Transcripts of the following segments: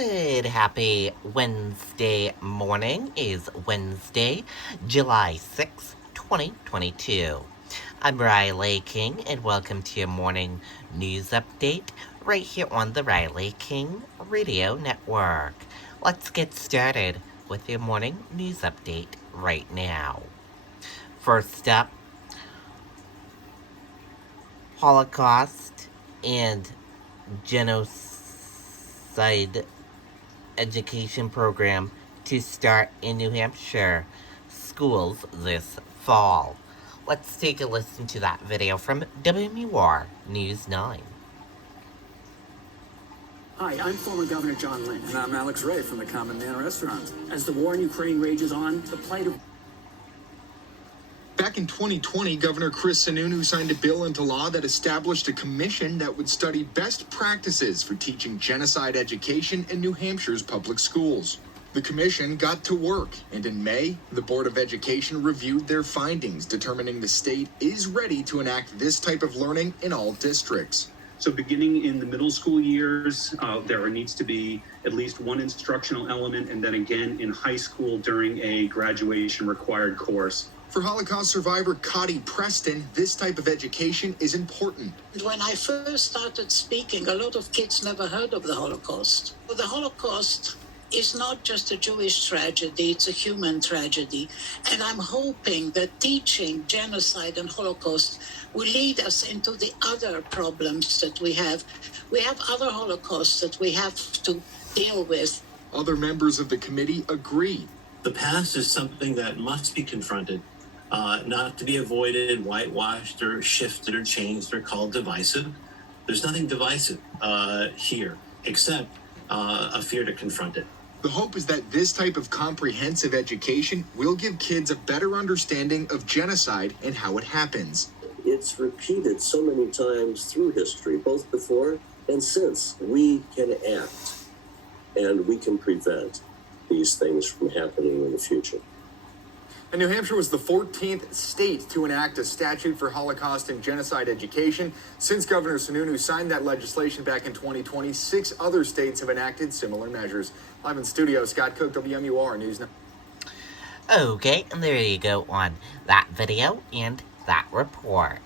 Good, happy Wednesday morning is Wednesday, July 6th, 2022. I'm Riley King, and welcome to your morning news update right here on the Riley King Radio Network. Let's get started with your morning news update right now. First up, Holocaust and Genocide education program to start in New Hampshire schools this fall. Let's take a listen to that video from WMUR News 9. Hi, I'm former Governor John Lynn. And I'm Alex Ray from the Common Man Restaurant. As the war in Ukraine rages on, the plight of... Back in 2020, Governor Chris Sununu signed a bill into law that established a commission that would study best practices for teaching genocide education in New Hampshire's public schools. The commission got to work, and in May, the Board of Education reviewed their findings, determining the state is ready to enact this type of learning in all districts. So beginning in the middle school years, there needs to be at least one instructional element, and then again in high school during a graduation required course. For Holocaust survivor Cotty Preston, this type of education is important. When I first started speaking, a lot of kids never heard of the Holocaust. The Holocaust is not just a Jewish tragedy, it's a human tragedy. And I'm hoping that teaching genocide and Holocaust will lead us into the other problems that we have. We have other Holocausts that we have to deal with. Other members of the committee agree. The past is something that must be confronted, not to be avoided, whitewashed, or shifted, or changed, or called divisive. There's nothing divisive here, except a fear to confront it. The hope is that this type of comprehensive education will give kids a better understanding of genocide and how it happens. It's repeated so many times through history, both before and since. We can act, and we can prevent these things from happening in the future. And New Hampshire was the 14th state to enact a statute for Holocaust and genocide education. Since Governor Sununu signed that legislation back in 2020, 6 other states have enacted similar measures. Live in studio, Scott Cook, WMUR News 9. Okay, and there you go on that video and that report.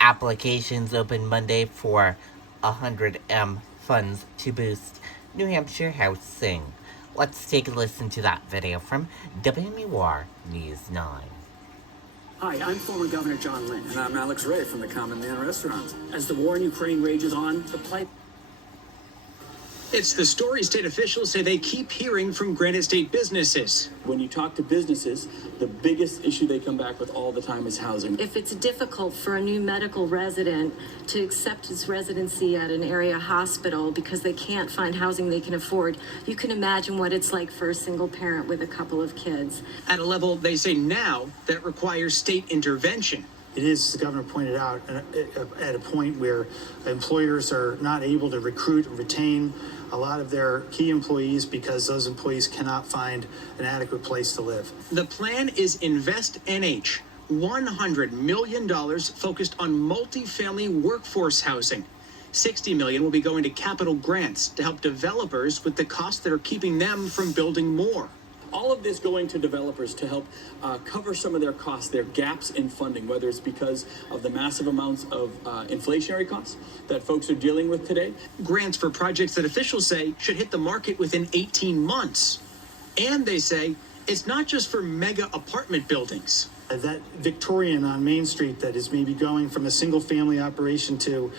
Applications open Monday for 100M funds to boost New Hampshire housing. Let's take a listen to that video from WMUR News 9. Hi, I'm former Governor John Lynn. And I'm Alex Ray from the Common Man Restaurant. As the war in Ukraine rages on, the plight... It's the story state officials say they keep hearing from Granite State businesses. When you talk to businesses, the biggest issue they come back with all the time is housing. If it's difficult for a new medical resident to accept his residency at an area hospital because they can't find housing they can afford, you can imagine what it's like for a single parent with a couple of kids. At a level, they say now, that requires state intervention. It is, as the governor pointed out, at a point where employers are not able to recruit and retain a lot of their key employees because those employees cannot find an adequate place to live. The plan is Invest NH, $100 million focused on multifamily workforce housing. $60 million will be going to capital grants to help developers with the costs that are keeping them from building more. All of this going to developers to help cover some of their costs, their gaps in funding, whether it's because of the massive amounts of inflationary costs that folks are dealing with today. Grants for projects that officials say should hit the market within 18 months. And they say it's not just for mega apartment buildings. That Victorian on Main Street that is maybe going from a single family operation to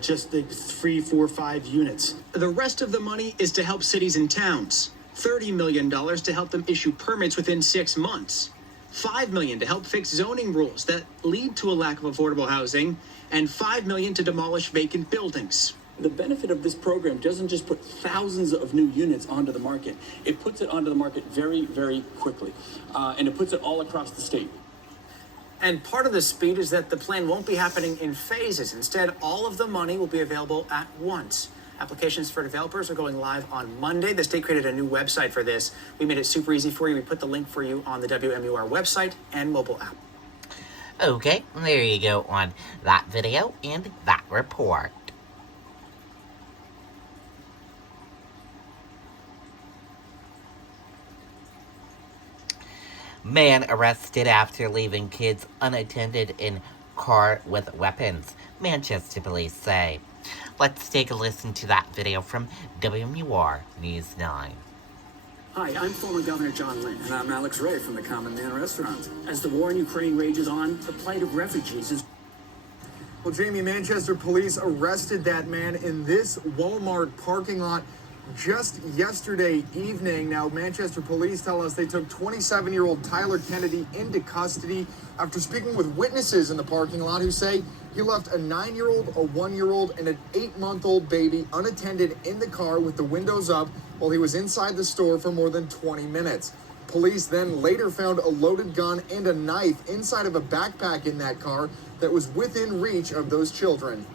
just the 3, 4, 5 units. The rest of the money is to help cities and towns. $30 million to help them issue permits within 6 months. $5 million to help fix zoning rules that lead to a lack of affordable housing, and $5 million to demolish vacant buildings. The benefit of this program doesn't just put thousands of new units onto the market. It puts it onto the market very, very quickly, and it puts it all across the state. And part of the speed is that the plan won't be happening in phases. Instead, all of the money will be available at once. Applications for developers are going live on Monday. The state created a new website for this. We made it super easy for you. We put the link for you on the WMUR website and mobile app. Okay, there you go on that video and that report. Man arrested after leaving kids unattended in car with weapons, Manchester police say. Let's take a listen to that video from WMUR News 9. Hi, I'm former Governor John Lynch. And I'm Alex Ray from the Common Man Restaurant. As the war in Ukraine rages on, the plight of refugees is... Well, Jamie, Manchester police arrested that man in this Walmart parking lot just yesterday evening. Now, Manchester police tell us they took 27-year-old Tyler Kennedy into custody after speaking with witnesses in the parking lot who say he left a 9-year-old, a 1-year-old, and an 8-month-old baby unattended in the car with the windows up while he was inside the store for more than 20 minutes. Police then later found a loaded gun and a knife inside of a backpack in that car that was within reach of those children.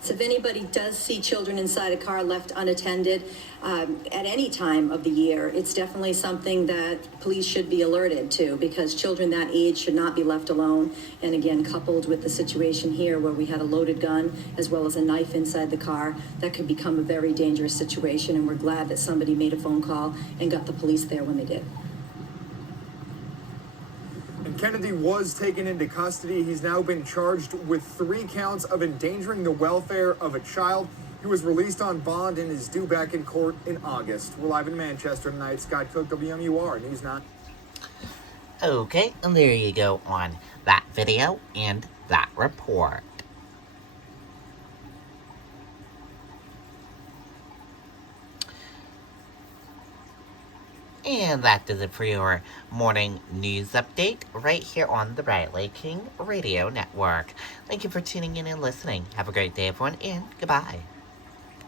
So if anybody does see children inside a car left unattended at any time of the year, it's definitely something that police should be alerted to, because children that age should not be left alone. And again, coupled with the situation here where we had a loaded gun as well as a knife inside the car, that could become a very dangerous situation. And we're glad that somebody made a phone call and got the police there when they did. Kennedy was taken into custody. He's now been charged with 3 counts of endangering the welfare of a child. He was released on bond and is due back in court in August. We're live in Manchester tonight. Scott Cook, WMUR News 9. Okay, and there you go on that video and that report. And that does it for your morning news update right here on the Riley King Radio Network. Thank you for tuning in and listening. Have a great day, everyone, and goodbye.